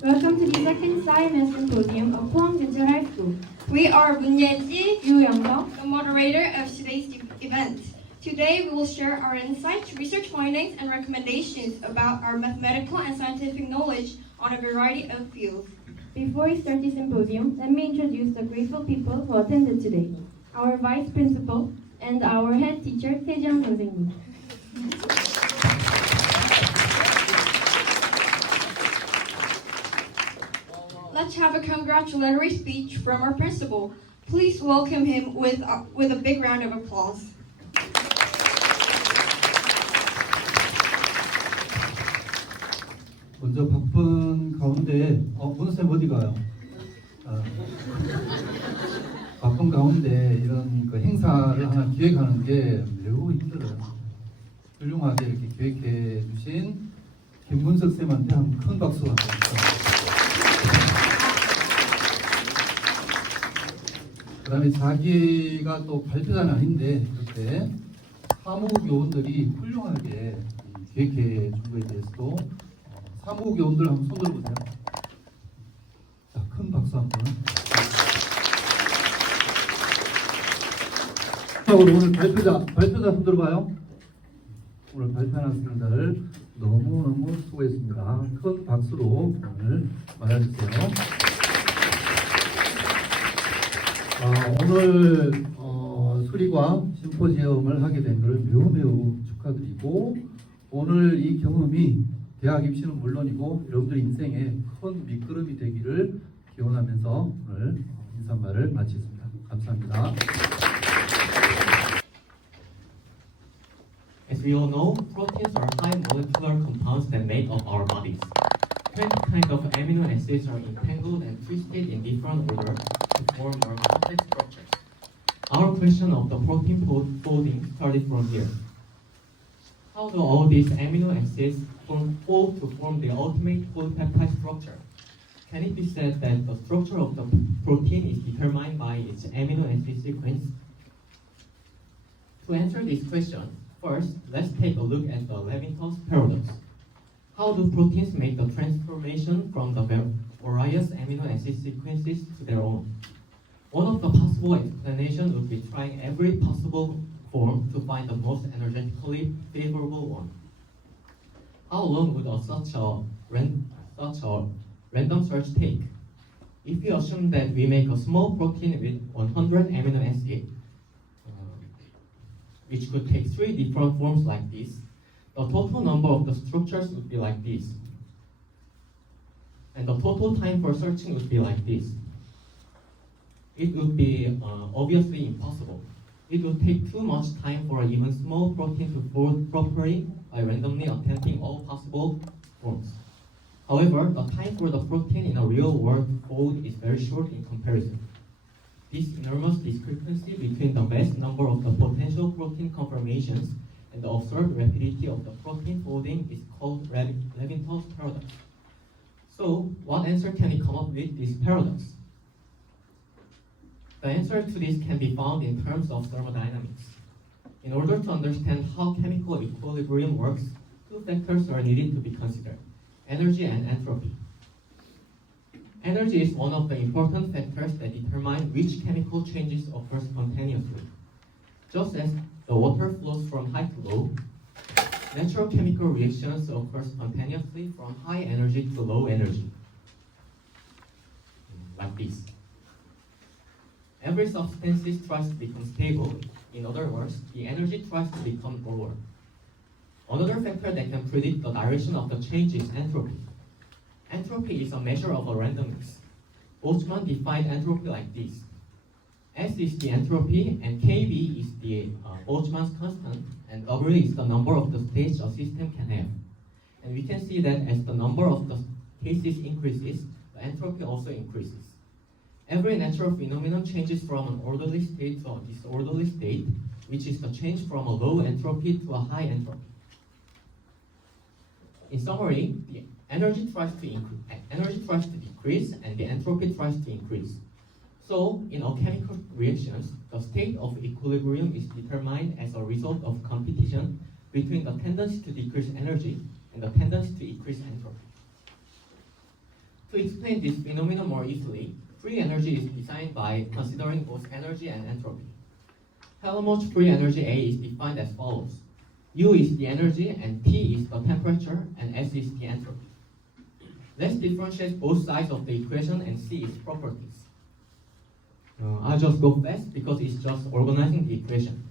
Welcome to the second SCI-Math Symposium of Pohang General High School. We are Munyeji, Yu Young-sung, the moderator of today's event. Today we will share our insights, research findings, and recommendations about our mathematical and scientific knowledge on a variety of fields. Before we start the symposium, let me introduce the grateful people who attended today. Our Vice Principal and our Head Teacher, Taejang 선생님. Let's have a congratulatory speech from our principal. Please welcome him with a big round of applause. 먼저 바쁜 가운데 문쌤 어디 가요? 바쁜 가운데 이런 그 행사를 하나 기획하는 게 매우 힘들어요. 훌륭하게 이렇게 기획해 주신 김문석 쌤한테 한 큰 박수 한번 드립니다. 그 다음에 자기가 또 발표자는 아닌데 이렇게 사무교원들이 훌륭하게 기획해 준 거에 대해서도 사무교원들 한번 손 들어보세요. 자, 큰 박수 한번. 오늘 발표자 손 들어봐요. 오늘 발표한 학생들 너무너무 수고했습니다. 큰 박수로 오늘 맞아주세요. 오늘 수리과학 심포지움을 하게 된 것을 매우 축하드리고, 오늘 이 경험이 대학 입시는 물론이고 여러분들 인생에 큰 밑거름이 되기를 기원하면서 오늘 인사말을 마치겠습니다. 감사합니다. As we all know, proteins are high molecular compounds that make up our bodies. 20 kinds of amino acids are entangled and twisted in different order to form our complex structures. Our question of the protein folding started from here. How do all these amino acids fold to form the ultimate polypeptide structure? Can it be said that the structure of the protein is determined by its amino acid sequence? To answer this question, first, let's take a look at the Levi-Strauss paradox. How do proteins make the transformation from the various amino acid sequences to their own? One of the possible explanations would be trying every possible form to find the most energetically favorable one. How long would such a random search take? If we assume that we make a small protein with 100 amino acids, which could take 3 different forms like this, the total number of the structures would be like this. And the total time for searching would be like this. It would be obviously impossible. It would take too much time for an even small protein to fold properly by randomly attempting all possible forms. However, the time for the protein in a real world to fold is very short in comparison. This enormous discrepancy between the vast number of the potential protein conformations and the observed rapidity of the protein folding is called Levi-Strauss paradox. So, what answer can we come up with this paradox? The answer to this can be found in terms of thermodynamics. In order to understand how chemical equilibrium works, 2 factors are needed to be considered: energy and entropy. Energy is one of the important factors that determine which chemical changes occur spontaneously. Just as the water flows from high to low, natural chemical reactions occur spontaneously from high energy to low energy. Like this. Every substance tries to become stable. In other words, the energy tries to become lower. Another factor that can predict the direction of the change is entropy. Entropy is a measure of a randomness. Boltzmann defined entropy like this. S is the entropy, and Kb is the Boltzmann's constant, and W is the number of the states a system can have. And we can see that as the number of the cases increases, the entropy also increases. Every natural phenomenon changes from an orderly state to a disorderly state, which is the change from a low entropy to a high entropy. In summary, the energy tries to decrease and the entropy tries to increase. So, in alchemical reactions, the state of equilibrium is determined as a result of competition between the tendency to decrease energy and the tendency to increase entropy. To To explain this phenomenon more easily, free energy is defined by considering both energy and entropy. Helmholtz free energy A is defined as follows. U is the energy and T is the temperature and S is the entropy. Let's differentiate both sides of the equation and see its properties. I'll just go fast because it's just organizing the equation.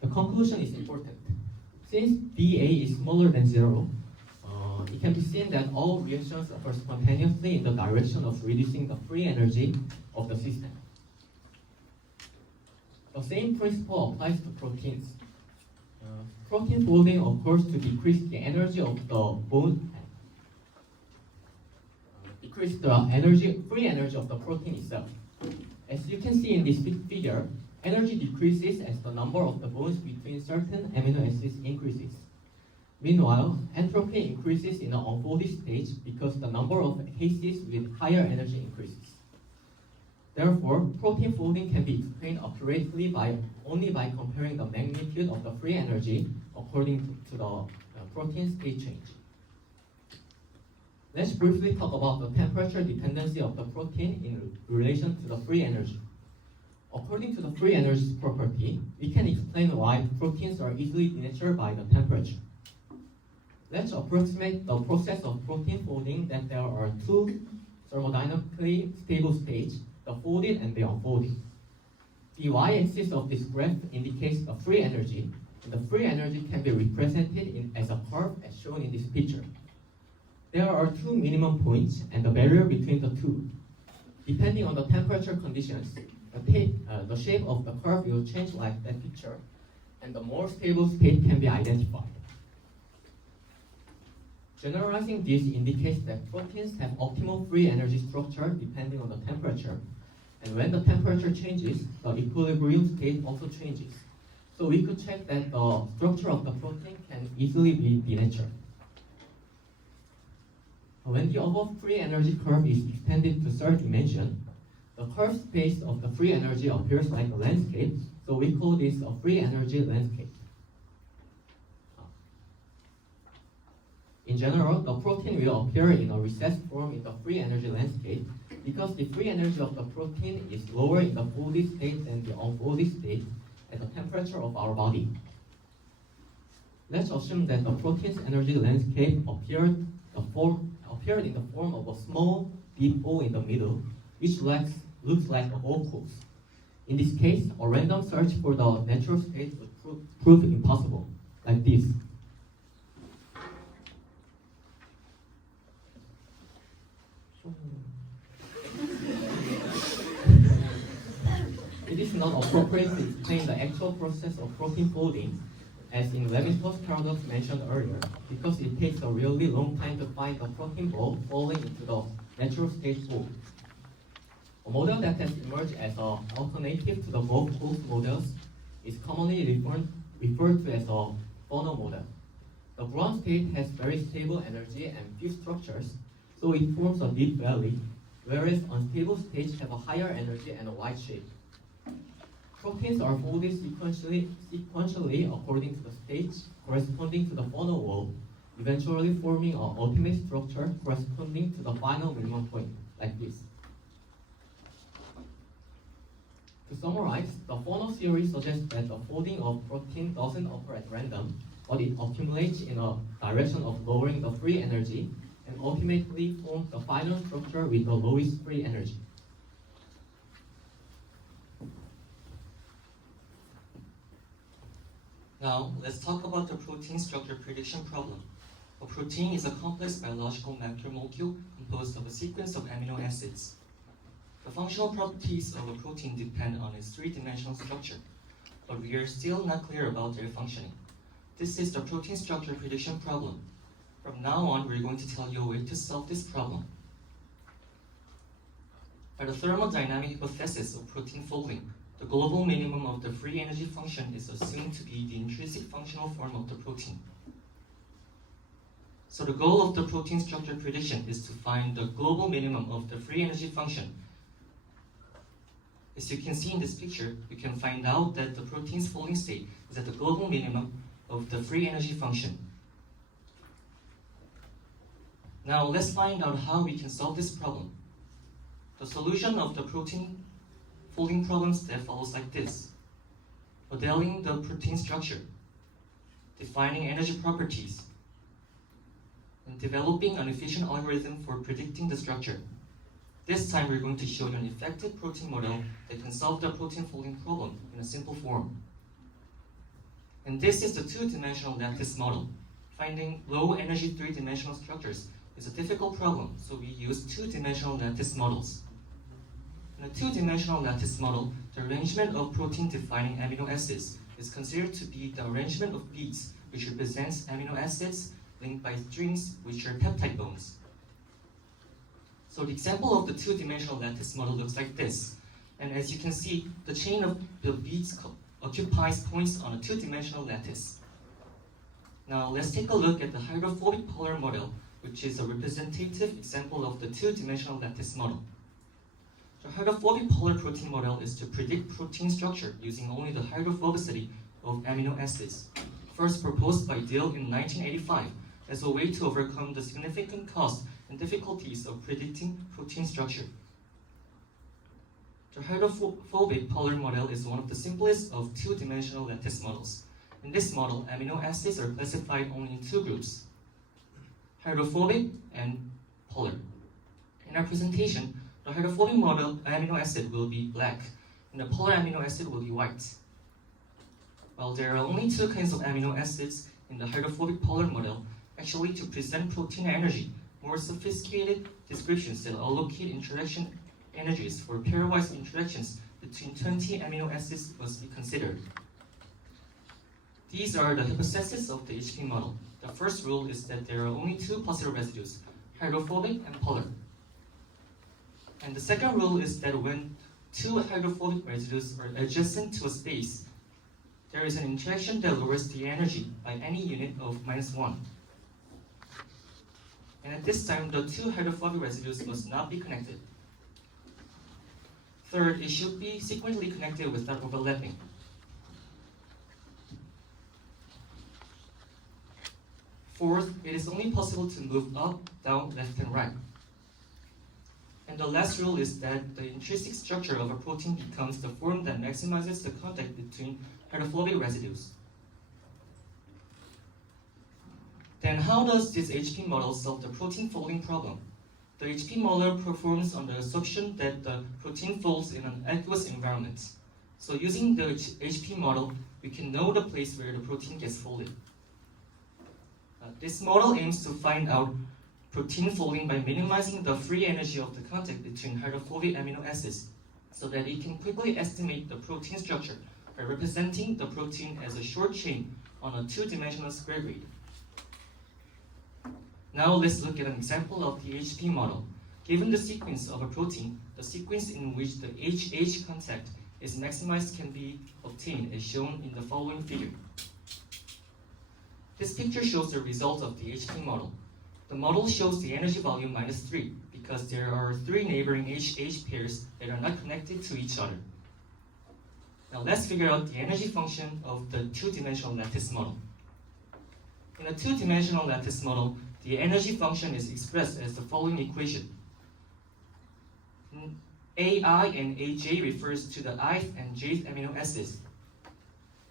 The conclusion is important. Since dA is smaller than 0, it can be seen that all reactions occur spontaneously in the direction of reducing the free energy of the system. The same principle applies to proteins. Protein folding occurs to decrease the energy of the bone, decrease the free energy of the protein itself. As you can see in this figure, energy decreases as the number of the bonds between certain amino acids increases. Meanwhile, entropy increases in the unfolded stage because the number of cases with higher energy increases. Therefore, protein folding can be explained accurately only by comparing the magnitude of the free energy according to the protein state change. Let's briefly talk about the temperature dependency of the protein in relation to the free energy. According to the free energy property, we can explain why proteins are easily denatured by the temperature. Let's approximate the process of protein folding that there are two thermodynamically stable states, the folded and the unfolded. The y-axis of this graph indicates the free energy, and the free energy can be represented as a curve as shown in this picture. There are two minimum points and the barrier between the two. Depending on the temperature conditions, the shape of the curve will change like that picture, and the more stable state can be identified. Generalizing this indicates that proteins have optimal free energy structure depending on the temperature, and when the temperature changes, the equilibrium state also changes. So we could check that the structure of the protein can easily be denatured. When the above free energy curve is extended to third dimension, the curved space of the free energy appears like a landscape, so we call this a free energy landscape. In general, the protein will appear in a recessed form in the free energy landscape because the free energy of the protein is lower in the folded state than the unfolded state at the temperature of our body. Let's assume that the protein's energy landscape appeared in the form of a small, deep hole in the middle, which looks like a hole pulse. In this case, a random search for the natural state would prove impossible, like this. It is not appropriate to explain the actual process of protein folding, as in Levi-Strauss paradox mentioned earlier, because it takes a really long time to find the protein ball falling into the natural state hole. A model that has emerged as an alternative to the bulk holes models is commonly referred to as a funnel model. The ground state has very stable energy and few structures, so it forms a deep valley, whereas unstable states have a higher energy and a wide shape. Proteins are folded sequentially according to the states corresponding to the funnel wall, eventually forming an ultimate structure corresponding to the final minimum point, like this. To summarize, the funnel theory suggests that the folding of protein doesn't occur at random, but it accumulates in a direction of lowering the free energy and ultimately forms the final structure with the lowest free energy. Now, let's talk about the protein structure prediction problem. A protein is a complex biological macromolecule composed of a sequence of amino acids. The functional properties of a protein depend on its three-dimensional structure, but we are still not clear about their functioning. This is the protein structure prediction problem. From now on, we're going to tell you a way to solve this problem. By the thermodynamic hypothesis of protein folding, the global minimum of the free energy function is assumed to be the intrinsic functional form of the protein. So the goal of the protein structure prediction is to find the global minimum of the free energy function. As you can see in this picture, we can find out that the protein's folding state is at the global minimum of the free energy function. Now let's find out how we can solve this problem. The solution of the protein folding problem step follows like this. Modeling the protein structure, defining energy properties, and developing an efficient algorithm for predicting the structure. This time we're going to show you an effective protein model that can solve the protein folding problem in a simple form. And this is the two-dimensional lattice model. Finding low-energy three-dimensional structures is a difficult problem, so we use two-dimensional lattice models. In a two-dimensional lattice model, the arrangement of protein-defining amino acids is considered to be the arrangement of beads, which represents amino acids linked by strings, which are peptide bonds. So the example of the two-dimensional lattice model looks like this. And as you can see, the chain of the beads occupies points on a two-dimensional lattice. Now let's take a look at the hydrophobic polar model, which is a representative example of the two-dimensional lattice model. The hydrophobic polar protein model is to predict protein structure using only the hydrophobicity of amino acids, first proposed by Dill in 1985 as a way to overcome the significant cost and difficulties of predicting protein structure. The hydrophobic polar model is one of the simplest of two-dimensional lattice models. In this model, amino acids are classified only in two groups, hydrophobic and polar. In our presentation, the hydrophobic model amino acid will be black, and the polar amino acid will be white. While there are only two kinds of amino acids in the hydrophobic polar model, actually to present protein energy, more sophisticated descriptions that allocate interaction energies for pairwise interactions between 20 amino acids must be considered. These are the hypotheses of the HP model. The first rule is that there are only two possible residues, hydrophobic and polar. And the second rule is that when two hydrophobic residues are adjacent to a space, there is an interaction that lowers the energy by any unit of -1. And at this time, the two hydrophobic residues must not be connected. Third, it should be sequentially connected without overlapping. Fourth, it is only possible to move up, down, left, and right. And the last rule is that the intrinsic structure of a protein becomes the form that maximizes the contact between hydrophobic residues. Then how does this HP model solve the protein folding problem? The HP model performs on the assumption that the protein folds in an aqueous environment. So using the HP model, we can know the place where the protein gets folded. This model aims to find out protein folding by minimizing the free energy of the contact between hydrophobic amino acids so that it can quickly estimate the protein structure by representing the protein as a short chain on a two-dimensional square grid. Now let's look at an example of the HP model. Given the sequence of a protein, the sequence in which the HH contact is maximized can be obtained as shown in the following figure. This picture shows the result of the HP model. The model shows the energy volume -3 because there are 3 neighboring HH pairs that are not connected to each other. Now let's figure out the energy function of the two-dimensional lattice model. In a two-dimensional lattice model, the energy function is expressed as the following equation. AI and AJ refers to the ith and jth amino acids,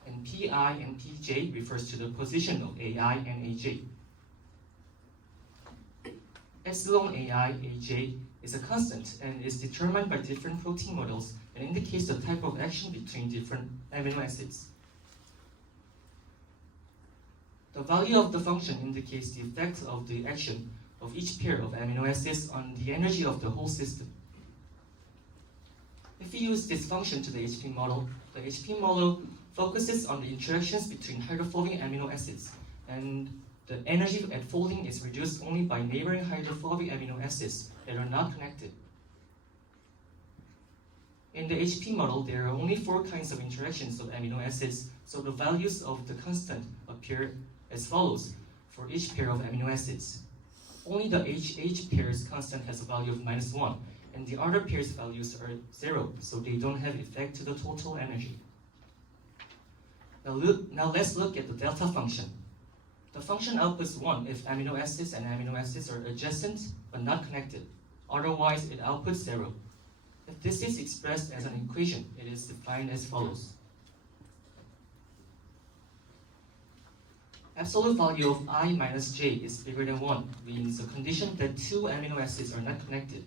and PI and PJ refers to the position of AI and AJ. Epsilon AI AJ is a constant and is determined by different protein models and indicates the type of action between different amino acids. The value of the function indicates the effect of the action of each pair of amino acids on the energy of the whole system. If we use this function to the HP model, the HP model focuses on the interactions between hydrophobic amino acids, and the energy at folding is reduced only by neighboring hydrophobic amino acids that are not connected. In the HP model, there are only 4 kinds of interactions of amino acids, so the values of the constant appear as follows for each pair of amino acids. Only the HH pair's constant has a value of -1, and the other pair's values are 0, so they don't have effect to the total energy. Now let's look at the delta function. The function outputs 1 if amino acids and amino acids are adjacent but not connected. Otherwise, it outputs 0. If this is expressed as an equation, it is defined as follows. Absolute value of I minus j is bigger than 1 means a condition that 2 amino acids are not connected.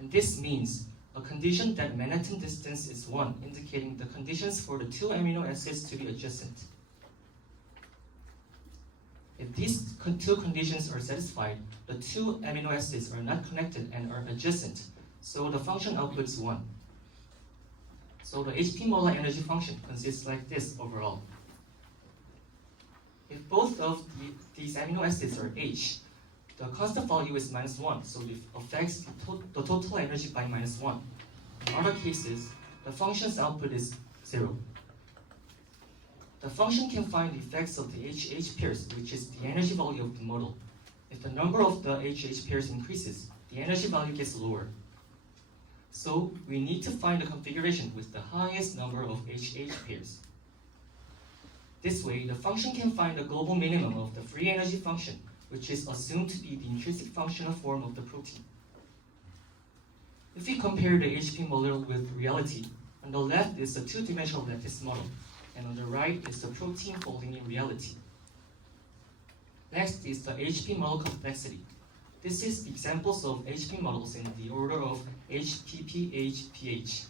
And this means a condition that Manhattan distance is 1, indicating the conditions for the 2 amino acids to be adjacent. If these two conditions are satisfied, the 2 amino acids are not connected and are adjacent, so the function outputs 1. So the HP molar energy function consists like this overall. If both of these amino acids are H, the constant value is -1, so it affects the total energy by -1. In other cases, the function's output is 0. The function can find the effects of the HH pairs, which is the energy value of the model. If the number of the HH pairs increases, the energy value gets lower. So we need to find a configuration with the highest number of HH pairs. This way, the function can find the global minimum of the free energy function, which is assumed to be the intrinsic functional form of the protein. If we compare the HP model with reality, on the left is the two-dimensional lattice model, and on the right is the protein folding in reality. Next is the HP model complexity. This is the examples of HP models in the order of HPPH.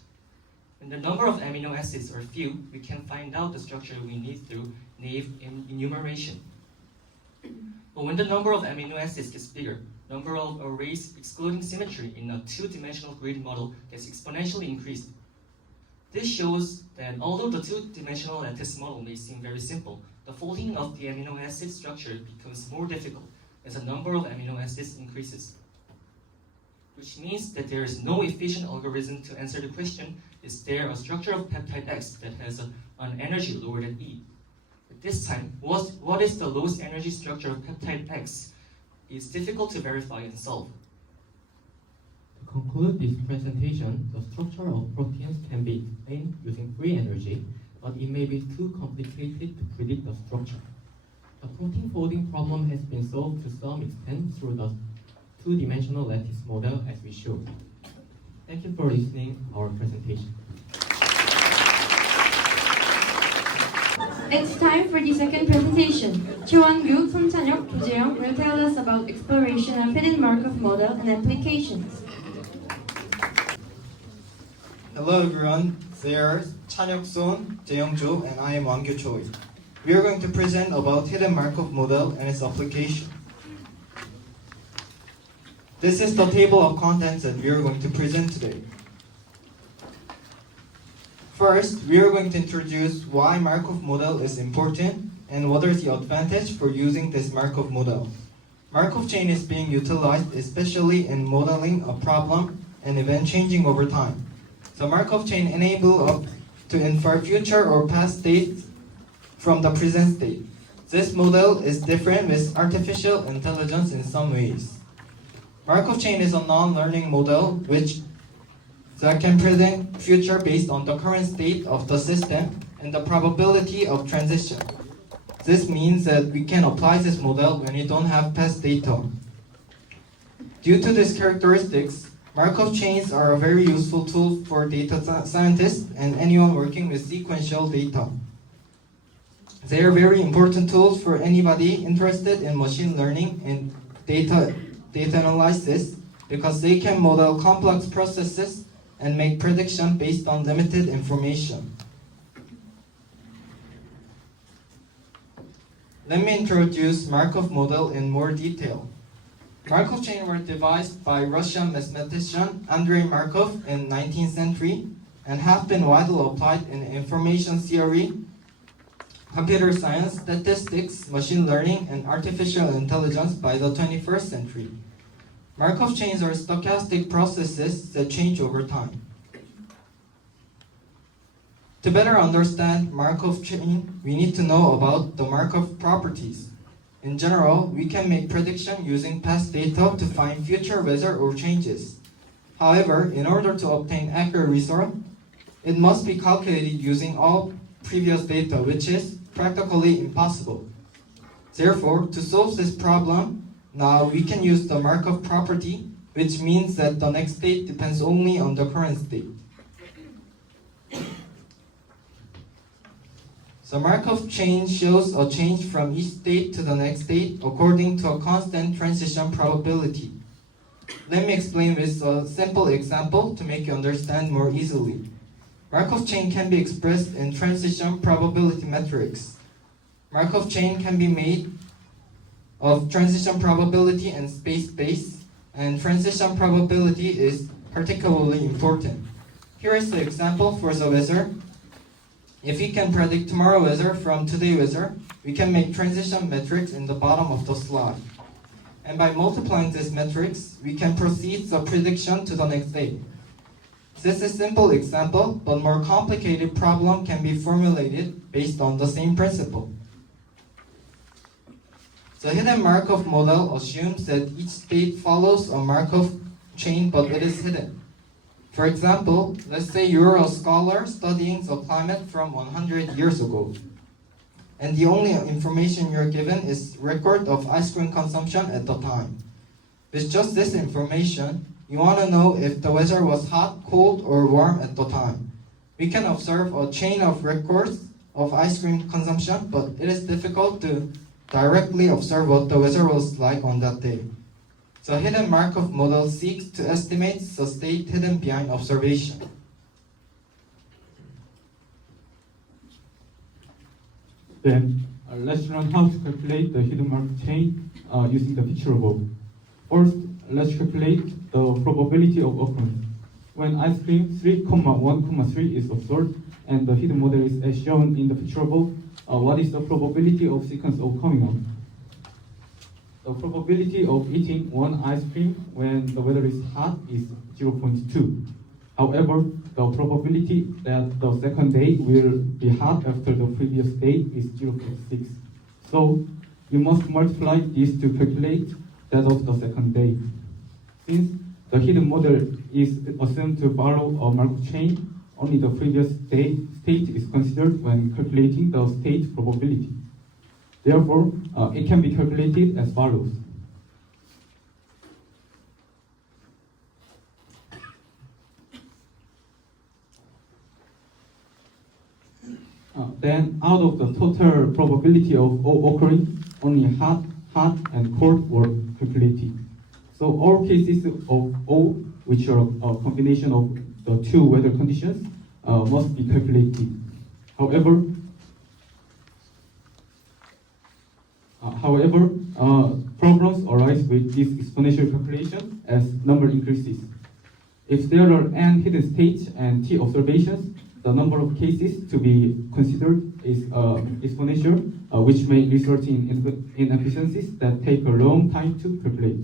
When the number of amino acids are few, we can find out the structure we need through naive enumeration. But when the number of amino acids gets bigger, number of arrays excluding symmetry in a two-dimensional grid model gets exponentially increased. This shows that although the two-dimensional lattice model may seem very simple, the folding of the amino acid structure becomes more difficult as the number of amino acids increases. Which means that there is no efficient algorithm to answer the question, is there a structure of peptide X that has an energy lower than E? At this time, what is the lowest energy structure of peptide X is difficult to verify and solve. To conclude this presentation, the structure of proteins can be explained using free energy, but it may be too complicated to predict the structure. The protein folding problem has been solved to some extent through the two-dimensional lattice model as we showed. Thank you for listening to our presentation. It's time for the second presentation. 최원규, 손찬혁, 조재영 will tell us about exploration of hidden Markov model and applications. Hello everyone, they are Chanyeok Son, Jaeyoung-jo, and I am Wangkyu Choi. We are going to present about hidden Markov model and its application. This is the table of contents that we are going to present today. First, we are going to introduce why Markov model is important and what are the advantages for using this Markov model. Markov chain is being utilized especially in modeling a problem and event changing over time. The Markov chain enables us to infer future or past states from the present state. This model is different with artificial intelligence in some ways. Markov chain is a non-learning model that can predict future based on the current state of the system and the probability of transition. This means that we can apply this model when we don't have past data. Due to these characteristics, Markov chains are a very useful tool for data scientists and anyone working with sequential data. They are very important tools for anybody interested in machine learning and data analysis because they can model complex processes and make prediction based on limited information. Let me introduce Markov model in more detail. Markov chain were devised by Russian mathematician Andrei Markov in 19th century and have been widely applied in information theory, computer science, statistics, machine learning, and artificial intelligence by the 21st century. Markov chains are stochastic processes that change over time. To better understand Markov chain, we need to know about the Markov properties. In general, we can make prediction using past data to find future weather or changes. However, in order to obtain accurate result, it must be calculated using all previous data, which is practically impossible. Therefore, to solve this problem, now we can use the Markov property, which means that the next state depends only on the current state. The Markov chain shows a change from each state to the next state according to a constant transition probability. Let me explain with a simple example to make you understand more easily. Markov chain can be expressed in transition probability metrics. Markov chain can be made of transition probability and space, and transition probability is particularly important. Here is the example for the weather. If we can predict tomorrow weather from today weather, we can make transition metrics in the bottom of the slide. And by multiplying these metrics, we can proceed the prediction to the next day. This is a simple example, but more complicated problem can be formulated based on the same principle. The hidden Markov model assumes that each state follows a Markov chain, but it is hidden. For example, let's say you're a scholar studying the climate from 100 years ago, and the only information you're given is record of ice cream consumption at the time. With just this information, you want to know if the weather was hot, cold, or warm at the time. We can observe a chain of records of ice cream consumption, but it is difficult to directly observe what the weather was like on that day. The hidden Markov model seeks to estimate the state hidden behind observation. Then let's learn how to calculate the hidden Markov chain using the picture above. First, let's calculate the probability of occurrence. When ice cream 3,1,3 is observed and the hidden model is as shown in the picture above, what is the probability of sequence of coming out? The probability of eating one ice cream when the weather is hot is 0.2. However, the probability that the second day will be hot after the previous day is 0.6. So, you must multiply this to calculate that of the second day. Since the hidden model is assumed to follow a Markov chain, only the previous day state is considered when calculating the state probability. Therefore, it can be calculated as follows. Then, out of the total probability of O occurring, only hot, and cold were calculated. So all cases of O, which are a combination of the two weather conditions, must be calculated. However, problems arise with this exponential calculation as number increases. If there are n hidden states and t observations, the number of cases to be considered is exponential, which may result in inefficiencies that take a long time to calculate.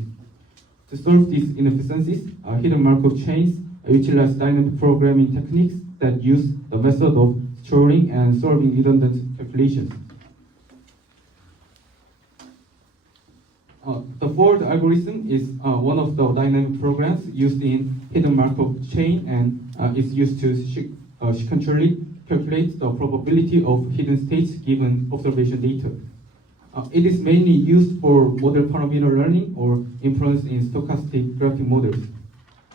To solve these inefficiencies, hidden Markov chains utilize dynamic programming techniques that use the method of storing and solving redundant calculations. The Ford algorithm is one of the dynamic programs used in hidden Markov chain and is used to sequentially calculate the probability of hidden states given observation data. It is mainly used for model parameter learning or inference in stochastic graphic models.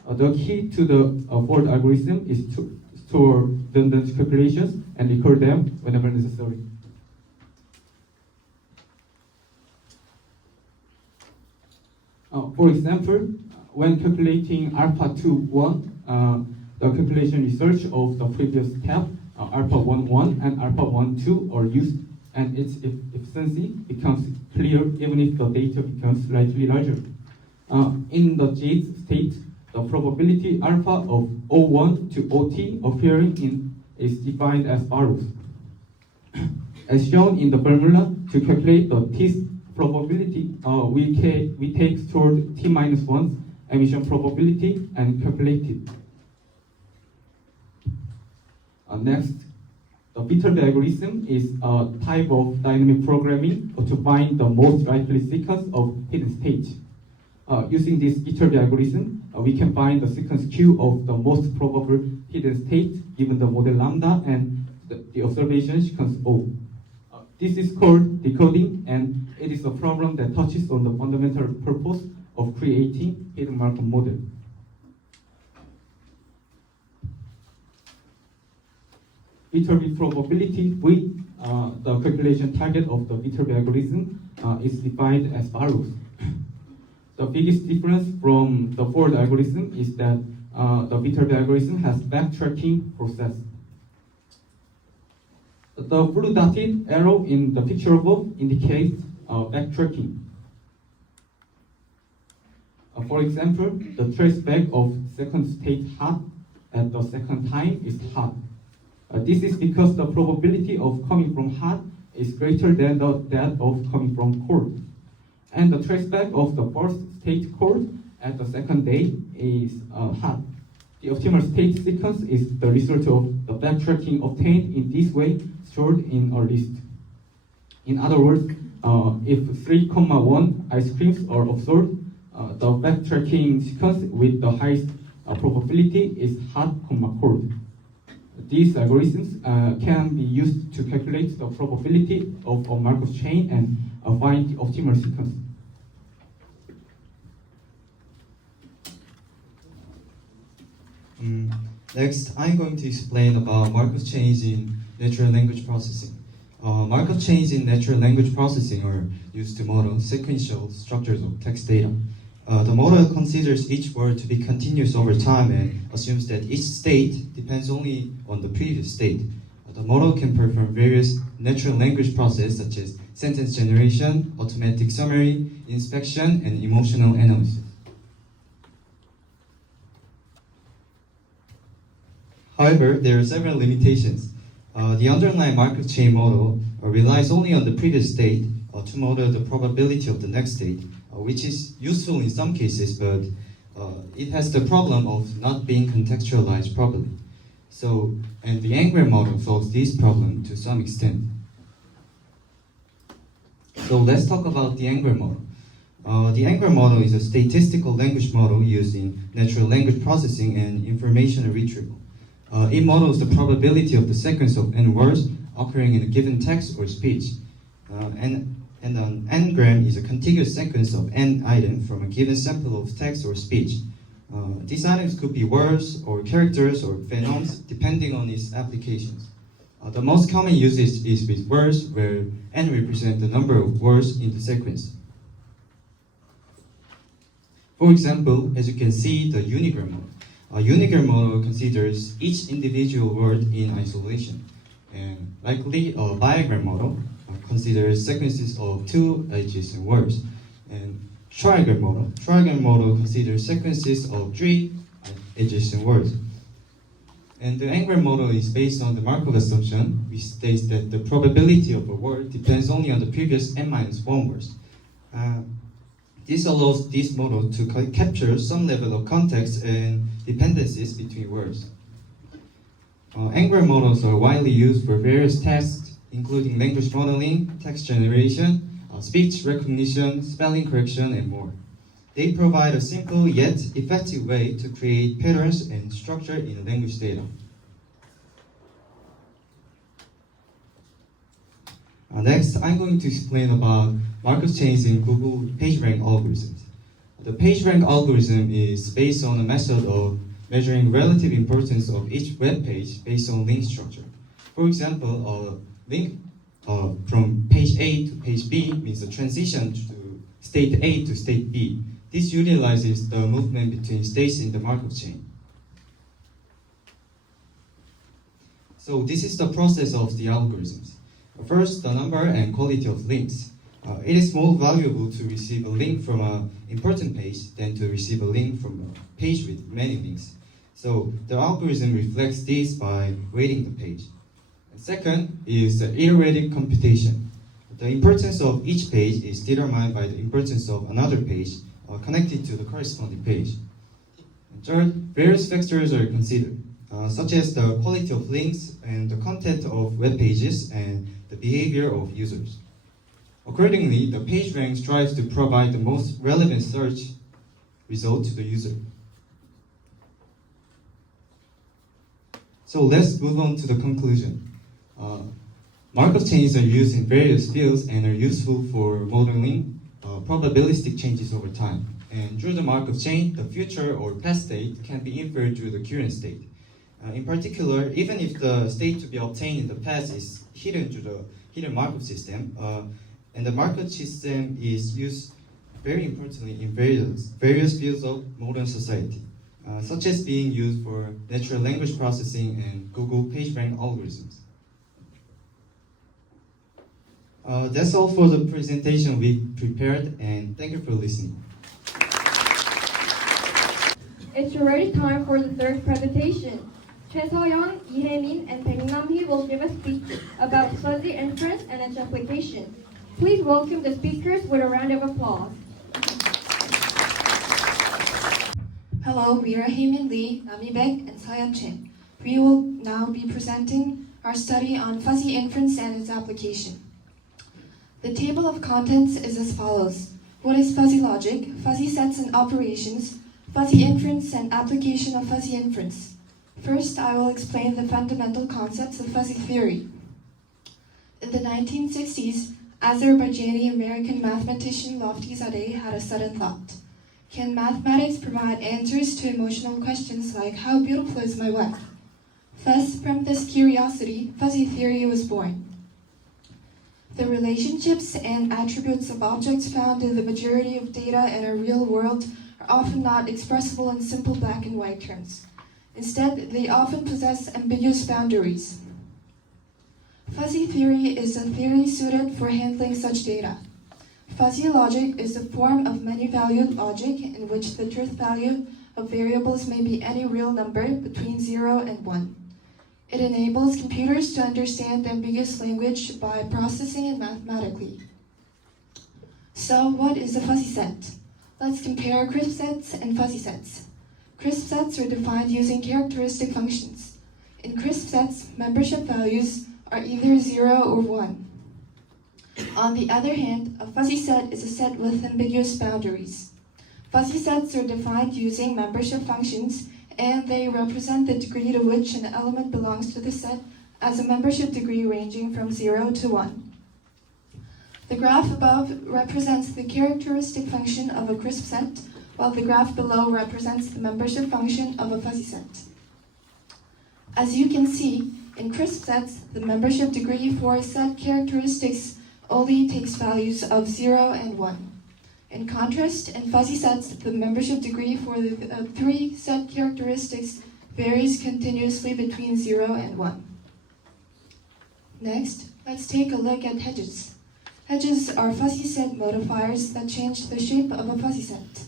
The key to the Ford algorithm is to store redundant calculations and record them whenever necessary. For example, when calculating alpha 2,1, the calculation research of the previous step, alpha 1,1 and alpha 1,2 are used, and its efficiency becomes clear even if the data becomes slightly larger. In the jth state, the probability alpha of O1 to OT appearing in is defined as follows. As shown in the formula, to calculate the tth probability, we take stored t-1's emission probability and calculate it. Next, the Viterbi algorithm is a type of dynamic programming to find the most likely sequence of hidden states. Using this Viterbi algorithm, we can find the sequence Q of the most probable hidden state given the model lambda and the observation sequence O. This is called decoding, and it is a problem that touches on the fundamental purpose of creating hidden Markov model. Viterbi probability V, the calculation target of the Viterbi algorithm, is defined as follows. The biggest difference from the Ford algorithm is that the Viterbi algorithm has backtracking process. The blue dotted arrow in the picture above indicates backtracking. For example, the traceback of second state hot at the second time is hot. This is because the probability of coming from hot is greater than that of coming from cold. And the traceback of the first state cold at the second day is hot. The optimal state sequence is the result of the backtracking obtained in this way stored in a list. In other words, if 3,1 ice creams are observed, the backtracking sequence with the highest probability is hot, cold. These algorithms can be used to calculate the probability of a Markov chain and find the optimal sequence. Next, I'm going to explain about Markov chains in natural language processing. Markov chains in natural language processing are used to model sequential structures of text data. The model considers each word to be continuous over time and assumes that each state depends only on the previous state. The model can perform various natural language processes such as sentence generation, automatic summary, inspection, and emotional analysis. However, there are several limitations. The underlying Markov chain model relies only on the previous state to model the probability of the next state, which is useful in some cases, but it has the problem of not being contextualized properly. And the N-gram model solves this problem to some extent. So let's talk about the N-gram model. The N-gram model is a statistical language model used in natural language processing and information retrieval. It models the probability of the sequence of n words occurring in a given text or speech. And an n-gram is a contiguous sequence of n items from a given sample of text or speech. These items could be words or characters or phonemes depending on its applications. The most common usage is with words where n represents the number of words in the sequence. For example, as you can see, the unigram model. A unigram model considers each individual word in isolation. And likely, a bigram model considers sequences of two adjacent words. And trigram model considers sequences of three adjacent words. And the n-gram model is based on the Markov assumption, which states that the probability of a word depends only on the previous n-1 words. This allows this model to capture some level of context and dependencies between words. N-gram models are widely used for various tasks, including language modeling, text generation, speech recognition, spelling correction, and more. They provide a simple yet effective way to create patterns and structure in language data. Next, I'm going to explain about Markov chains in Google PageRank algorithms. The PageRank algorithm is based on a method of measuring relative importance of each web page based on link structure. For example, a link from page A to page B means a transition to state A to state B. This utilizes the movement between states in the Markov chain. So this is the process of the algorithms. First, the number and quality of links. It is more valuable to receive a link from an important page than to receive a link from a page with many links. So the algorithm reflects this by weighting the page. And second is the iterative computation. The importance of each page is determined by the importance of another page connected to the corresponding page. And third, various factors are considered, such as the quality of links and the content of web pages and the behavior of users. Accordingly, the PageRank strives to provide the most relevant search result to the user. So let's move on to the conclusion. Markov chains are used in various fields and are useful for modeling probabilistic changes over time. And through the Markov chain, the future or past state can be inferred through the current state. In particular, even if the state to be obtained in the past is hidden through the hidden Markov system, and the Markov system is used very importantly in various fields of modern society, such as being used for natural language processing and Google PageRank algorithms. That's all for the presentation we prepared, and thank you for listening. It's already time for the third presentation. 최서영, 이혜민, and 백남희 will give a speech about fuzzy inference and its application. Please welcome the speakers with a round of applause. Hello, we are Heymin Lee, Nami Baek, and Sayan Chin. We will now be presenting our study on fuzzy inference and its application. The table of contents is as follows. What is fuzzy logic, fuzzy sets and operations, fuzzy inference and application of fuzzy inference? First, I will explain the fundamental concepts of fuzzy theory. In the 1960s, Azerbaijani-American mathematician Loftizadeh had a sudden thought. Can mathematics provide answers to emotional questions like, how beautiful is my wife? Thus, from this curiosity, fuzzy theory was born. The relationships and attributes of objects found in the majority of data in our real world are often not expressible in simple black and white terms. Instead, they often possess ambiguous boundaries. Fuzzy theory is a theory suited for handling such data. Fuzzy logic is a form of many-valued logic in which the truth value of variables may be any real number between 0 and 1. It enables computers to understand ambiguous language by processing it mathematically. So, what is a fuzzy set? Let's compare crisp sets and fuzzy sets. Crisp sets are defined using characteristic functions. In crisp sets, membership values are either 0 or 1. On the other hand, a fuzzy set is a set with ambiguous boundaries. Fuzzy sets are defined using membership functions, and they represent the degree to which an element belongs to the set as a membership degree ranging from 0 to 1. The graph above represents the characteristic function of a crisp set, while the graph below represents the membership function of a fuzzy set. As you can see, in crisp sets, the membership degree for a set characteristics only takes values of 0 and 1. In contrast, in fuzzy sets, the membership degree for the three set characteristics varies continuously between 0 and 1. Next, let's take a look at hedges. Hedges are fuzzy set modifiers that change the shape of a fuzzy set.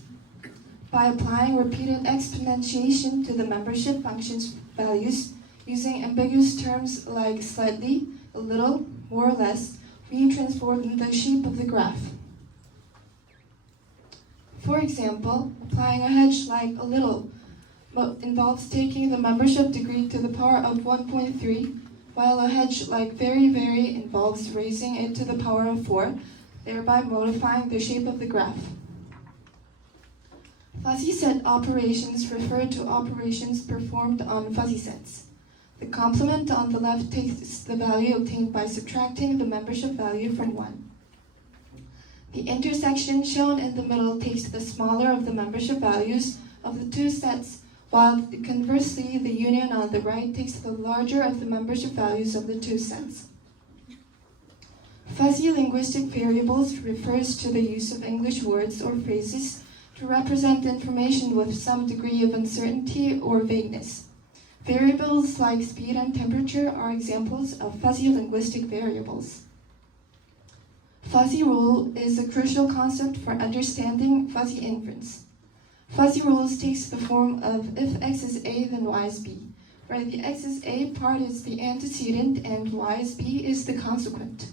By applying repeated exponentiation to the membership function's values, using ambiguous terms like slightly, a little, more or less, we transform the shape of the graph. For example, applying a hedge like a little involves taking the membership degree to the power of 1.3, while a hedge like very, very involves raising it to the power of 4, thereby modifying the shape of the graph. Fuzzy set operations refer to operations performed on fuzzy sets. The complement on the left takes the value obtained by subtracting the membership value from 1. The intersection shown in the middle takes the smaller of the membership values of the two sets, while conversely the union on the right takes the larger of the membership values of the two sets. Fuzzy linguistic variables refers to the use of English words or phrases to represent information with some degree of uncertainty or vagueness. Variables like speed and temperature are examples of fuzzy linguistic variables. Fuzzy rule is a crucial concept for understanding fuzzy inference. Fuzzy rules takes the form of if x is a, then y is b, where the x is a part is the antecedent and y is b is the consequent.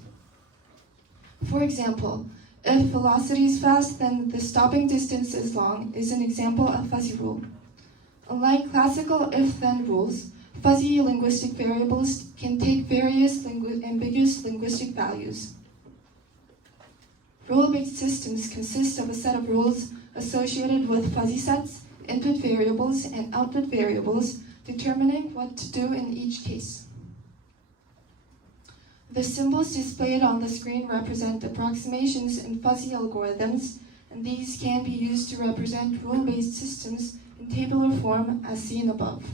For example, if velocity is fast, then the stopping distance is long is an example of fuzzy rule. Unlike classical if-then rules, fuzzy linguistic variables can take various ambiguous linguistic values. Rule-based systems consist of a set of rules associated with fuzzy sets, input variables, and output variables, determining what to do in each case. The symbols displayed on the screen represent approximations in fuzzy algorithms, and these can be used to represent rule-based systems in tabular form as seen above.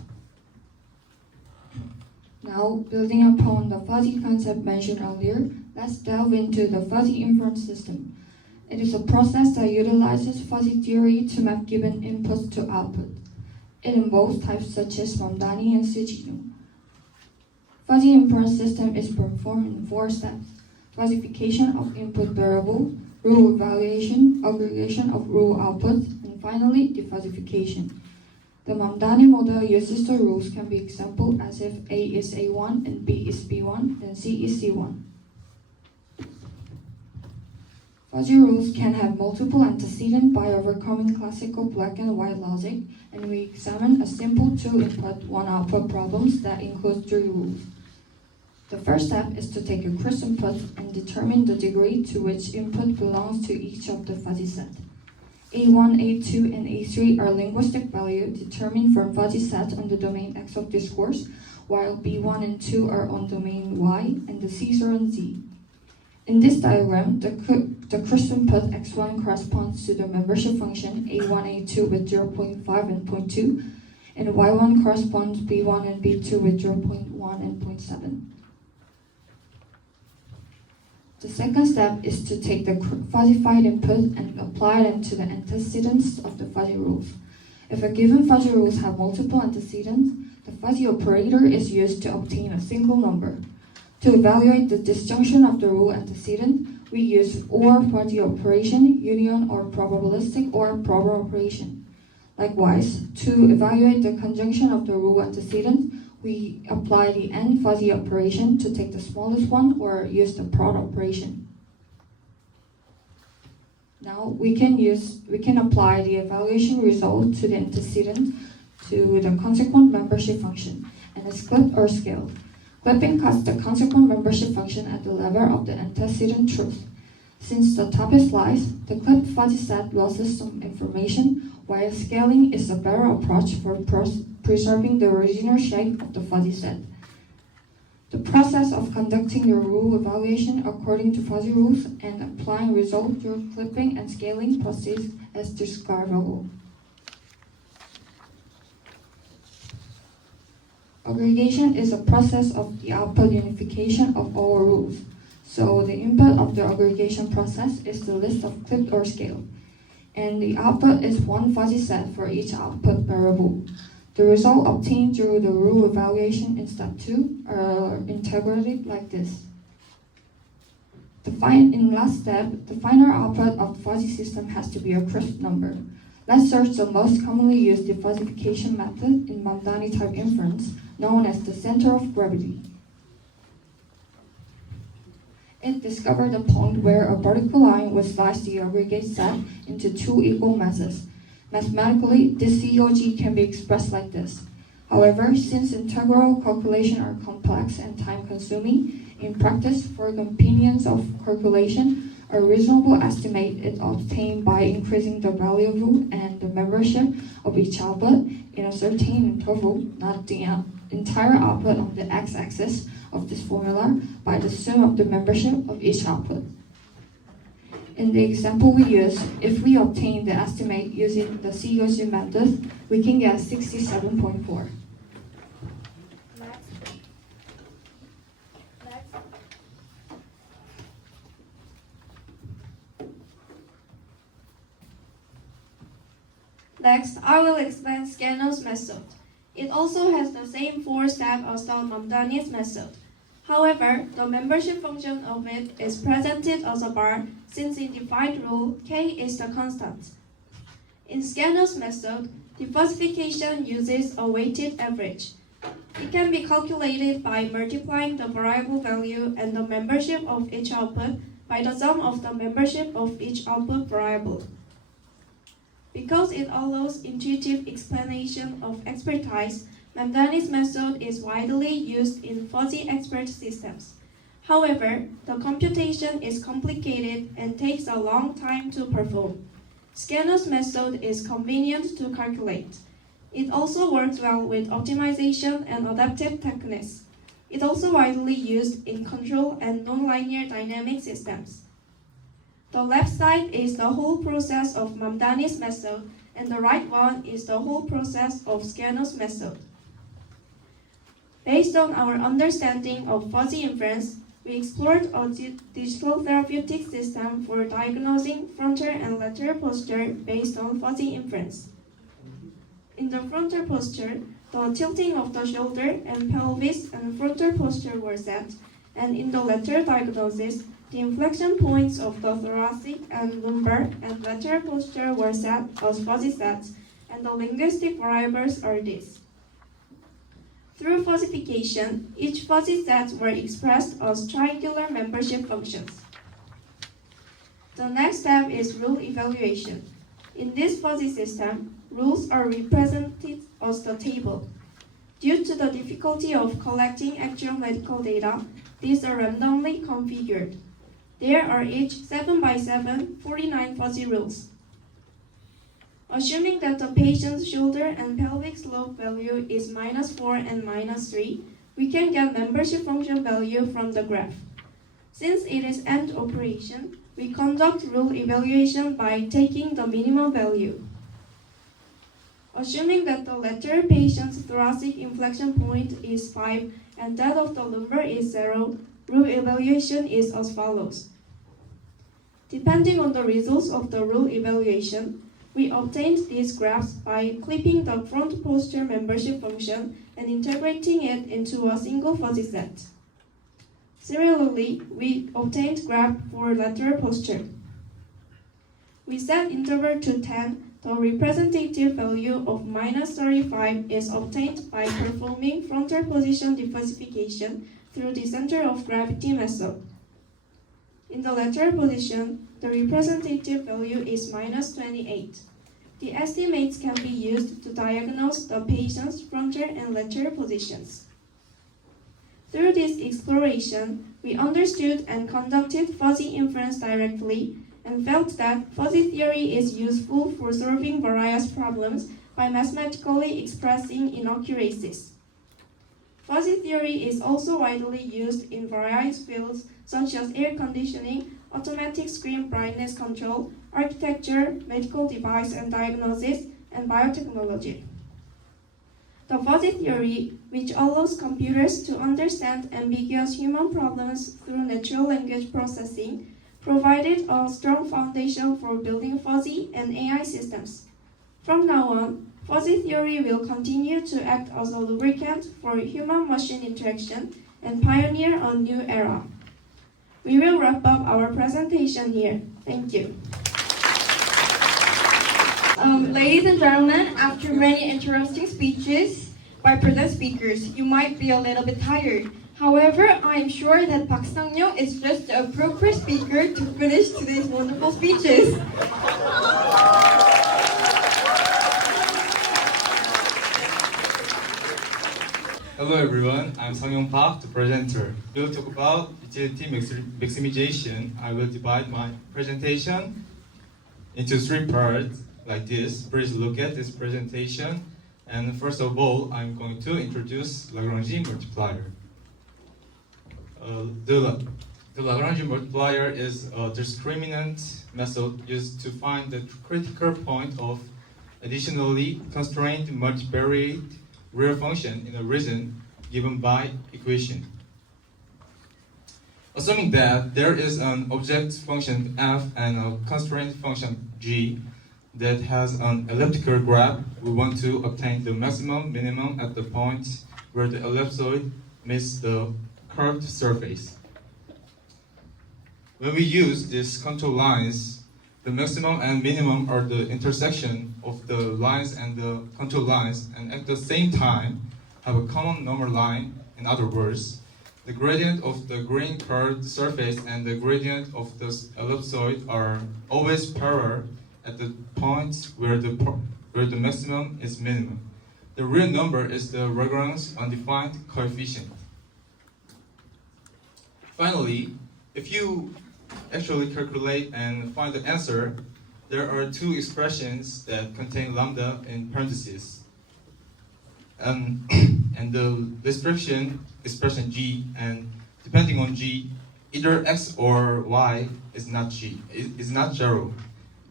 Now, building upon the fuzzy concept mentioned earlier, let's delve into the fuzzy inference system. It is a process that utilizes fuzzy theory to map given inputs to output. It involves types such as Mamdani and Sujinu. Fuzzy inference system is performed in 4 steps: fuzzification of input variable, rule evaluation, aggregation of rule outputs, and finally, defuzzification. The Mamdani model uses the rules can be exampled as if A is A1 and B is B1, then C is C1. Fuzzy rules can have multiple antecedents by overcoming classical black and white logic, and we examine a simple 2-input, 1-output problems that includes 3 rules. The first step is to take a crisp input and determine the degree to which input belongs to each of the fuzzy set. A1, A2, and A3 are linguistic values determined from fuzzy sets on the domain X of discourse, while B1 and 2 are on domain Y, and the C's are on Z. In this diagram, the crisp input X1 corresponds to the membership function A1, A2 with 0.5 and 0.2, and Y1 corresponds B1 and B2 with 0.1 and 0.7. The second step is to take the fuzzified input and apply them to the antecedents of the fuzzy rules. If a given fuzzy rules have multiple antecedents, the fuzzy operator is used to obtain a single number. To evaluate the disjunction of the rule antecedent, we use OR fuzzy operation, union, or probabilistic OR prober operation. Likewise, to evaluate the conjunction of the rule antecedent, we apply the N fuzzy operation to take the smallest one or use the prod operation. Now we can apply the evaluation result to the antecedent to the consequent membership function, and is clipped or scaled. Clipping cuts the consequent membership function at the level of the antecedent truth. Since the top is sliced, the clipped fuzzy set loses some information, while scaling is a better approach for preserving the original shape of the fuzzy set. The process of conducting your rule evaluation according to fuzzy rules and applying results through clipping and scaling proceeds as describable. Aggregation is a process of the output unification of all rules. So the input of the aggregation process is the list of clipped or scaled, and the output is one fuzzy set for each output variable. The result obtained through the rule evaluation in step 2 are integrated like this. In last step, the final output of the fuzzy system has to be a crisp number. Let's search the most commonly used defuzzification method in Mamdani type inference, known as the center of gravity. It discovered a point where a vertical line would slice the aggregate set into 2 equal masses. Mathematically, this COG can be expressed like this. However, since integral calculations are complex and time-consuming, in practice, for convenience of calculation, a reasonable estimate is obtained by increasing the value and the membership of each output in a certain interval, not the entire output on the x-axis of this formula, by the sum of the membership of each output. In the example we use, if we obtain the estimate using the COG method, we can get 67.4. Next, I will explain Scanner's method. It also has the same 4 steps as the Mamdani's method. However, the membership function of it is presented as a bar, since in defined rule, k is the constant. In Scanner's method, defuzzification uses a weighted average. It can be calculated by multiplying the variable value and the membership of each output by the sum of the membership of each output variable. Because it allows intuitive explanation of expertise, Mamdani's method is widely used in fuzzy expert systems. However, the computation is complicated and takes a long time to perform. Scanner's method is convenient to calculate. It also works well with optimization and adaptive techniques. It's also widely used in control and nonlinear dynamic systems. The left side is the whole process of Mamdani's method, and the right one is the whole process of Sciano's method. Based on our understanding of fuzzy inference, we explored a digital therapeutic system for diagnosing frontal and lateral posture based on fuzzy inference. In the frontal posture, the tilting of the shoulder and pelvis and frontal posture were set, and in the lateral diagnosis, the inflection points of the thoracic and lumbar and lateral posture were set as fuzzy sets, and the linguistic variables are these. Through fuzzification, each fuzzy set were expressed as triangular membership functions. The next step is rule evaluation. In this fuzzy system, rules are represented as the table. Due to the difficulty of collecting actual medical data, these are randomly configured. There are each 7 by 7, 49 fuzzy rules. Assuming that the patient's shoulder and pelvic slope value is -4 and -3, we can get membership function value from the graph. Since it is AND operation, we conduct rule evaluation by taking the minimum value. Assuming that the lateral patient's thoracic inflection point is 5 and that of the lumbar is 0, rule evaluation is as follows. Depending on the results of the rule evaluation, we obtained these graphs by clipping the front posture membership function and integrating it into a single fuzzy set. Similarly, we obtained graph for lateral posture. We set interval to 10. The representative value of -35 is obtained by performing frontal position differentiation through the center of gravity method. In the lateral position, the representative value is -28. The estimates can be used to diagnose the patient's frontal and lateral positions. Through this exploration, we understood and conducted fuzzy inference directly and felt that fuzzy theory is useful for solving various problems by mathematically expressing inaccuracies. Fuzzy theory is also widely used in various fields such as air conditioning, automatic screen brightness control, architecture, medical device and diagnosis, and biotechnology. The fuzzy theory, which allows computers to understand ambiguous human problems through natural language processing, provided a strong foundation for building fuzzy and AI systems. From now on, fuzzy theory will continue to act as a lubricant for human-machine interaction and pioneer a new era. We will wrap up our presentation here. Thank you. Ladies and gentlemen, after many interesting speeches by present speakers, you might be a little bit tired. However, I am sure that Park Sang-young is just the appropriate speaker to finish today's wonderful speeches. Hello everyone, I'm Sang-young Park, the presenter. We'll talk about utility maximization. I will divide my presentation into 3 parts like this. Please look at this presentation. And first of all, I'm going to introduce Lagrange multiplier. The Lagrange multiplier is a discriminant method used to find the critical point of additionally constrained multivariate real function in a region given by equation. Assuming that there is an object function f and a constraint function g that has an elliptical graph, we want to obtain the maximum minimum at the point where the ellipsoid meets the curved surface. When we use these contour lines, the maximum and minimum are the intersection of the lines and the contour lines, and at the same time have a common number line. In other words, the gradient of the green curved surface and the gradient of the ellipsoid are always parallel at the point where the maximum is minimum. The real number is the Lagrange undefined coefficient. Finally, if you actually calculate and find the answer, there are 2 expressions that contain lambda in parentheses. and the description expression G, and depending on G, either X or Y is not zero.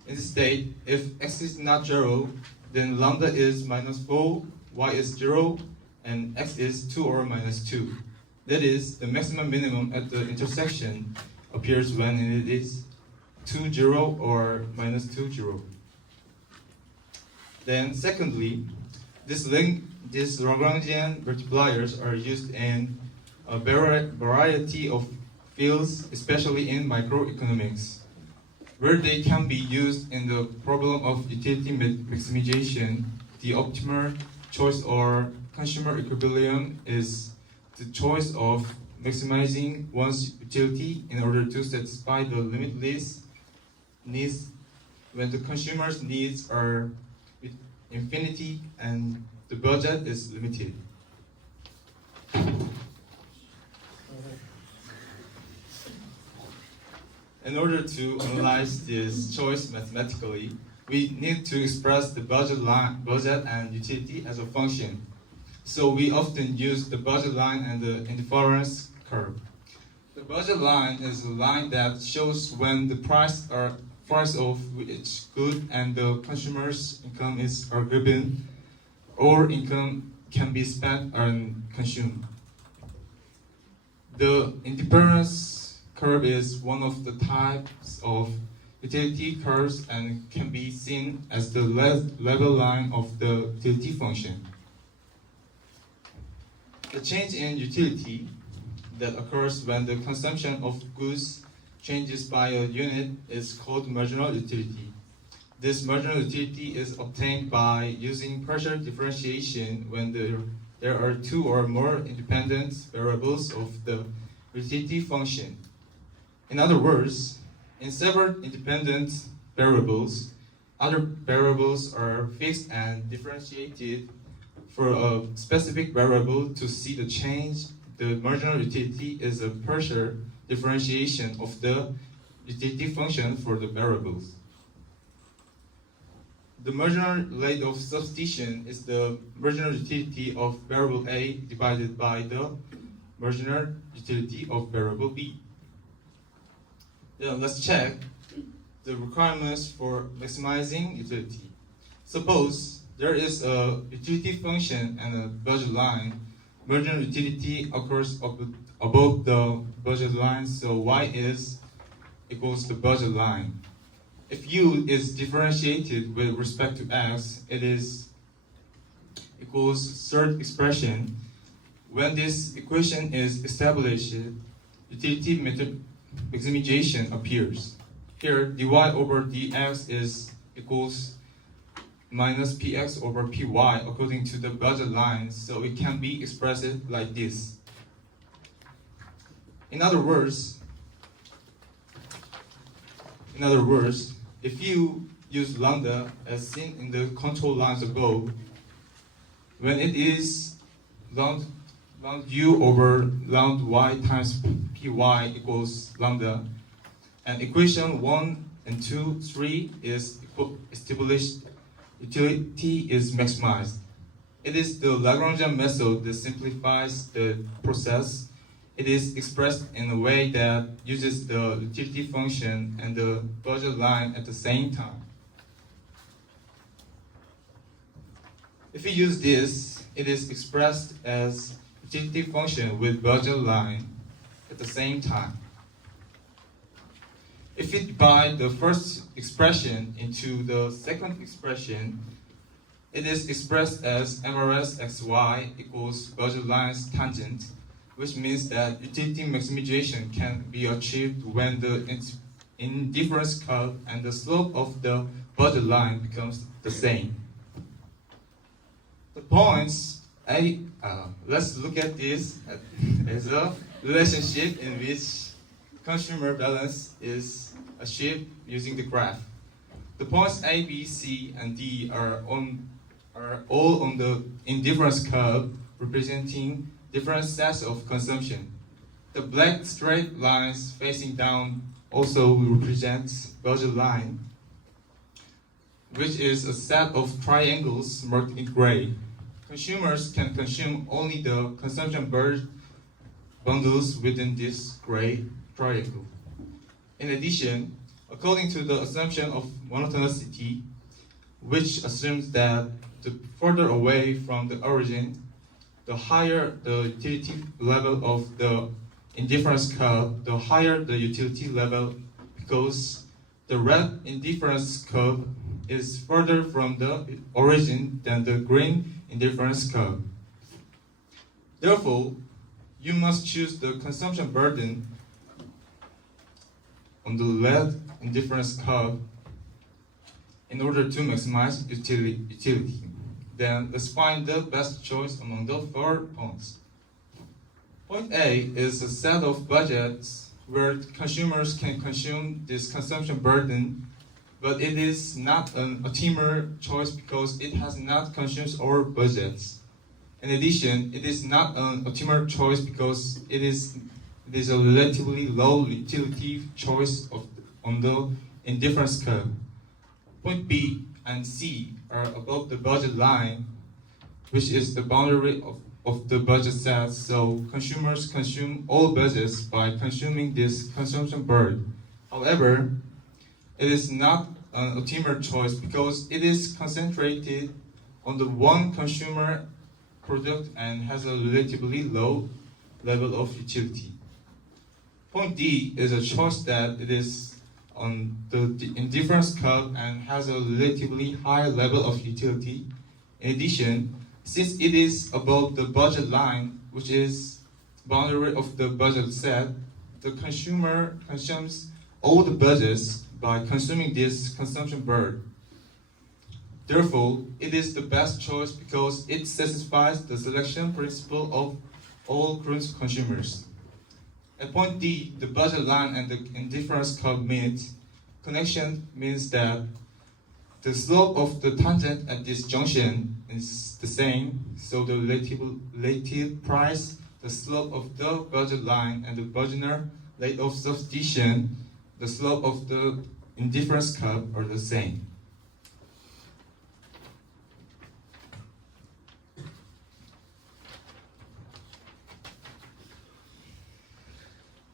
In this state, if X is not zero, then lambda is -4, Y is 0, and X is 2 or -2. That is, the maximum minimum at the intersection appears when it is 2, 0 or -2, 0. Then secondly, these Lagrangian multipliers are used in a variety of fields, especially in microeconomics, where they can be used in the problem of utility maximization. The optimal choice or consumer equilibrium is the choice of maximizing one's utility in order to satisfy the limitless needs when the consumer's needs are infinity and the budget is limited. In order to analyze this choice mathematically, we need to express the budget and utility as a function. So we often use the budget line and the indifference curve. The budget line is a line that shows when the price of each good and the consumer's income are given, or income can be spent and consumed. The indifference curve is one of the types of utility curves and can be seen as the level line of the utility function. The change in utility that occurs when the consumption of goods changes by a unit is called marginal utility. This marginal utility is obtained by using partial differentiation when there are two or more independent variables of the utility function. In other words, in several independent variables, other variables are fixed and differentiated for a specific variable to see the change. The marginal utility is a partial differentiation of the utility function for the variables. The marginal rate of substitution is the marginal utility of variable A divided by the marginal utility of variable B. Then let's check the requirements for maximizing utility. Suppose there is a utility function and a budget line. Marginal utility occurs above the budget line, so Y is equals the budget line. If U is differentiated with respect to X, it is equals third expression. When this equation is established, utility maximization appears. Here, dy over dx is equals minus px over py according to the budget line, so it can be expressed like this. In other words, if you use lambda as seen in the control lines above, when it is lambda u over lambda y times py equals lambda, and equation 1 and 2, 3 is established, utility is maximized. It is the Lagrangian method that simplifies the process. It is expressed in a way that uses the utility function and the budget line at the same time. If we use this, it is expressed as utility function with budget line at the same time. If we divide the first expression into the second expression, it is expressed as MRS xy equals budget line's tangent, which means that utility maximization can be achieved when the indifference curve and the slope of the budget line becomes the same. The points, let's look at this as a relationship in which consumer balance is achieved using the graph. The points A, B, C, and D are all on the indifference curve, representing different sets of consumption. The black straight lines facing down also represents budget line, which is a set of triangles marked in gray. consumers can consume only the consumption bundles within this gray triangle. In addition, according to the assumption of monotonicity, which assumes that the further away from the origin, the higher the utility level of the indifference curve, the higher the utility level, because the red indifference curve is further from the origin than the green indifference curve. Therefore, you must choose the consumption burden on the red indifference curve in order to maximize utility. Then let's find the best choice among the 4 points. Point A is a set of budgets where consumers can consume this consumption burden, but it is not an optimal choice because it has not consumed our budgets. In addition, it is not an optimal choice because it is a relatively low utility choice on the indifference curve. Point B and C are above the budget line, which is the boundary of the budget set, so consumers consume all budgets by consuming this consumption burden. However, it is not an optimal choice because it is concentrated on the one consumer product and has a relatively low level of utility. Point D is a choice that it is on the indifference curve and has a relatively high level of utility. In addition, since it is above the budget line, which is boundary of the budget set, the consumer consumes all the budgets by consuming this consumption burden. Therefore, it is the best choice because it satisfies the selection principle of all current consumers. At point D, the budget line and the indifference curve meet. Connection means that the slope of the tangent at this junction is the same, so the relative price, the slope of the budget line, and the marginal rate of substitution, the slope of the indifference curve are the same.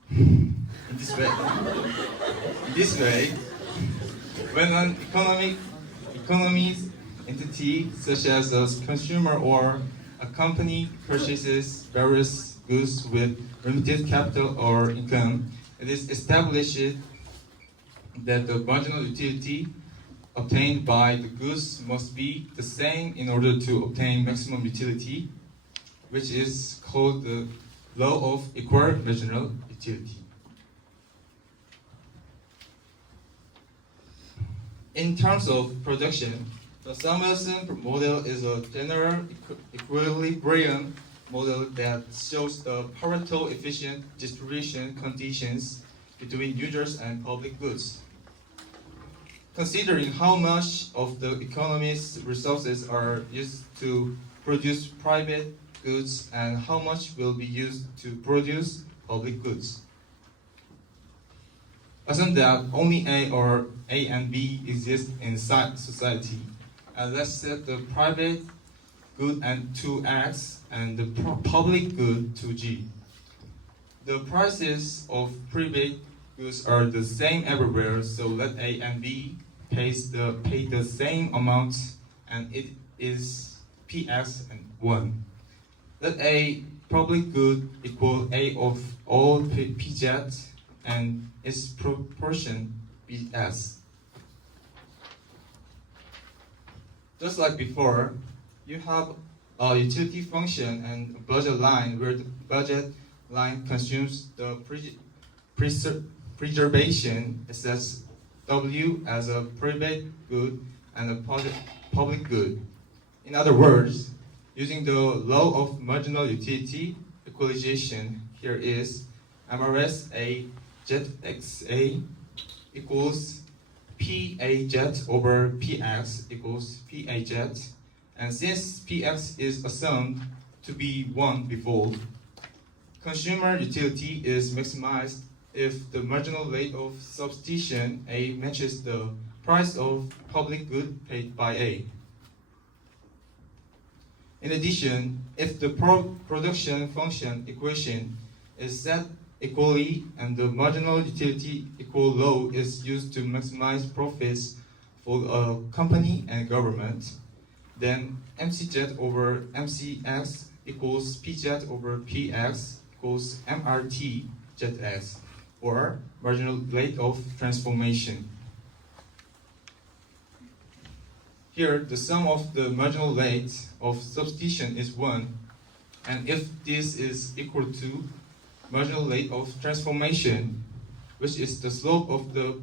In this way, when an economy's entity, such as a consumer or a company, purchases various goods with limited capital or income, it is established that the marginal utility obtained by the goods must be the same in order to obtain maximum utility, which is called the law of equal marginal utility. In terms of production, the Samuelson model is a general equilibrium model that shows the Pareto efficient distribution conditions between users and public goods. Considering how much of the economy's resources are used to produce private goods and how much will be used to produce public goods. Assume that only A or A and B exist in society, and let's set the private good to X and the public good to G. The prices of private goods are the same everywhere, so let A and B pay the same amount, and it is Px and 1. Let A public good equal A of all Pz and its proportion Bs. Just like before, you have a utility function and a budget line where the budget line consumes the preservation assets W as a private good and a public good. In other words, using the law of marginal utility equalization, here is MRS A jet XA equals PA jet over PX equals PA jet. And since PX is assumed to be 1 before, consumer utility is maximized if the marginal rate of substitution A matches the price of public good paid by A. In addition, if the production function equation is set equally and the marginal utility equal low is used to maximize profits for a company and government, then mcz over mcx equals pz over px equals mrt zx, or marginal rate of transformation. Here, the sum of the marginal rate of substitution is 1, and if this is equal to marginal rate of transformation, which is the slope of the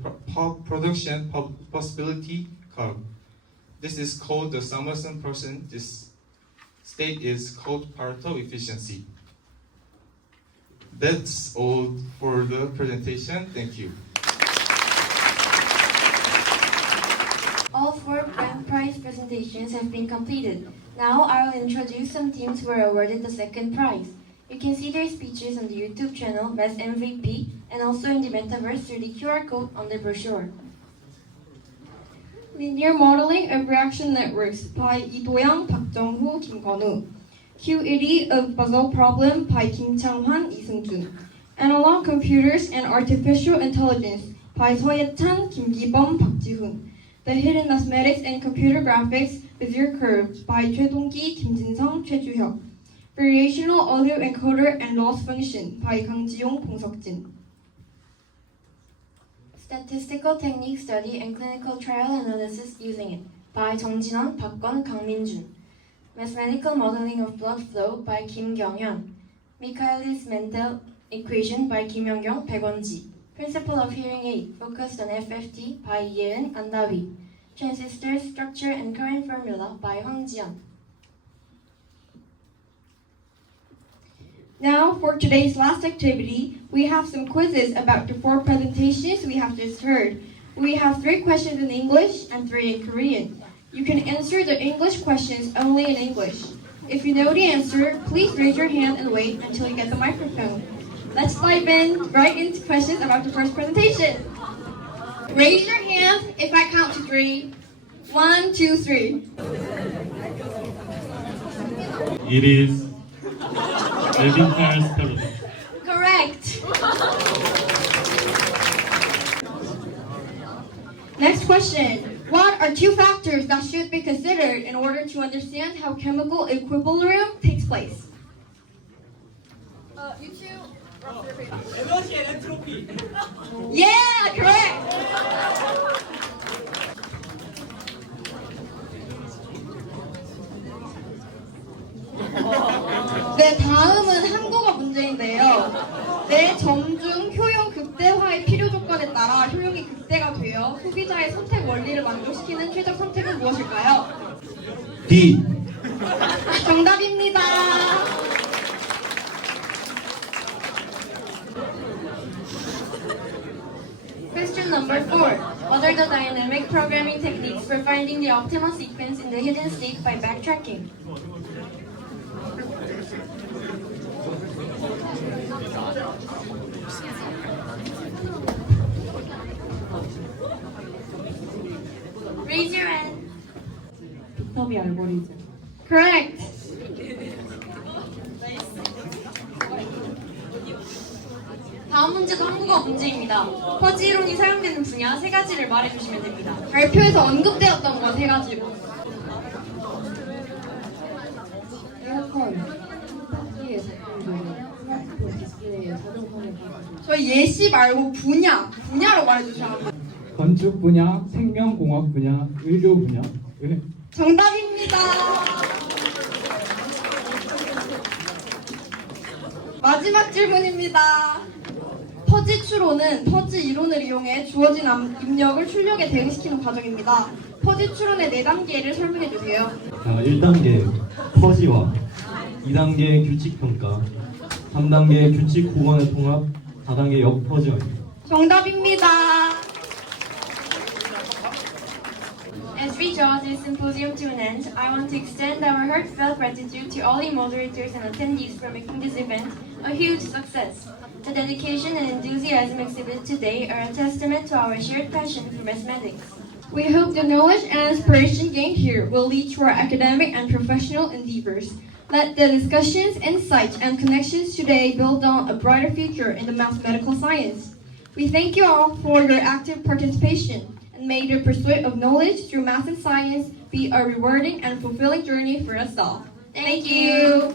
production possibility curve. This is called the Summerson percent. This state is called Pareto efficiency. That's all for the presentation. Thank you. All 4 grand prize presentations have been completed. Now I will introduce some teams who were awarded the second prize. You can see their speeches on the YouTube channel Best MVP and also in the metaverse through the QR code on the brochure. Linear Modeling of Reaction Networks by 이도영, 박정후, 김건우. Q80 of Puzzle Problem by 김창환, 이승준. Analog Computers and Artificial Intelligence by 서예찬, 김기범, 박지훈. The Hidden Mathematics and Computer Graphics Bezier Curve by 최동기, 김진성, 최주혁. Variational Audio Encoder and Loss Function by 강지용, 봉석진. Statistical Technique Study and Clinical Trial Analysis Using It by 정진원, 박건, 강민준. Mathematical Modeling of Blood Flow by Kim Kyung-hyun. Michaelis-Menten Equation by Kim Young-kyung, 백원지. Principle of Hearing Aid focused on FFT by Yeun, Andawi. Transistor Structure and Current Formula by Hwang Jian. Now, for today's last activity, we have some quizzes about the 4 presentations we have just heard. We have 3 questions in English and 3 in Korean. You can answer the English questions only in English. If you know the answer, please raise your hand and wait until you get the microphone. Let's dive in right into questions about the first presentation. Raise your hand if I count to 3. 1, 2, 3. It is Levi-Strauss paradox. Correct. Next question. What are 2 factors that should be considered in order to understand how chemical equilibrium takes place? You two. 에너지 엔트로피. Yeah, correct. 네, 다음은 한국어 문제인데요. 네, 점중 효용 극대화의 필요 조건에 따라 효용이 극대가 되어 소비자의 선택 원리를 만족시키는 최적 선택은 무엇일까요? D. 정답입니다. Question number 4. What are the dynamic programming techniques for finding the optimal sequence in the hidden state by backtracking? Raise your hand. 빅터비 알고리즘. Correct. 다음 문제도 한국어 문제입니다. 퍼지 이론이 사용되는 분야 3가지를 말해주시면 됩니다. 발표에서 언급되었던 것 3가지로. 에어컨, 세탁기의 작동률, 스마트폰 디스플레이의 자동 선택 방식. 저희 예시 말고 분야로 말해주셔야 합니다. 건축 분야, 생명공학 분야, 의료 분야. 네. 정답입니다. 마지막 질문입니다. 퍼지 추론은 퍼지 이론을 이용해 주어진 입력을 출력에 대응시키는 과정입니다. 퍼지 추론의 4단계를 설명해 주세요. 1단계 퍼지와 2단계 규칙 평가, 3단계 규칙 구간의 통합, 4단계 역퍼지입니다. 정답입니다. As we draw this symposium to an end, I want to extend our heartfelt gratitude to all the moderators and attendees for making this event a huge success. The dedication and enthusiasm exhibited today are a testament to our shared passion for mathematics. We hope the knowledge and inspiration gained here will lead to our academic and professional endeavors. Let the discussions, insights, and connections today build on a brighter future in the mathematical science. We thank you all for your active participation, and may the pursuit of knowledge through math and science be a rewarding and fulfilling journey for us all. Thank you!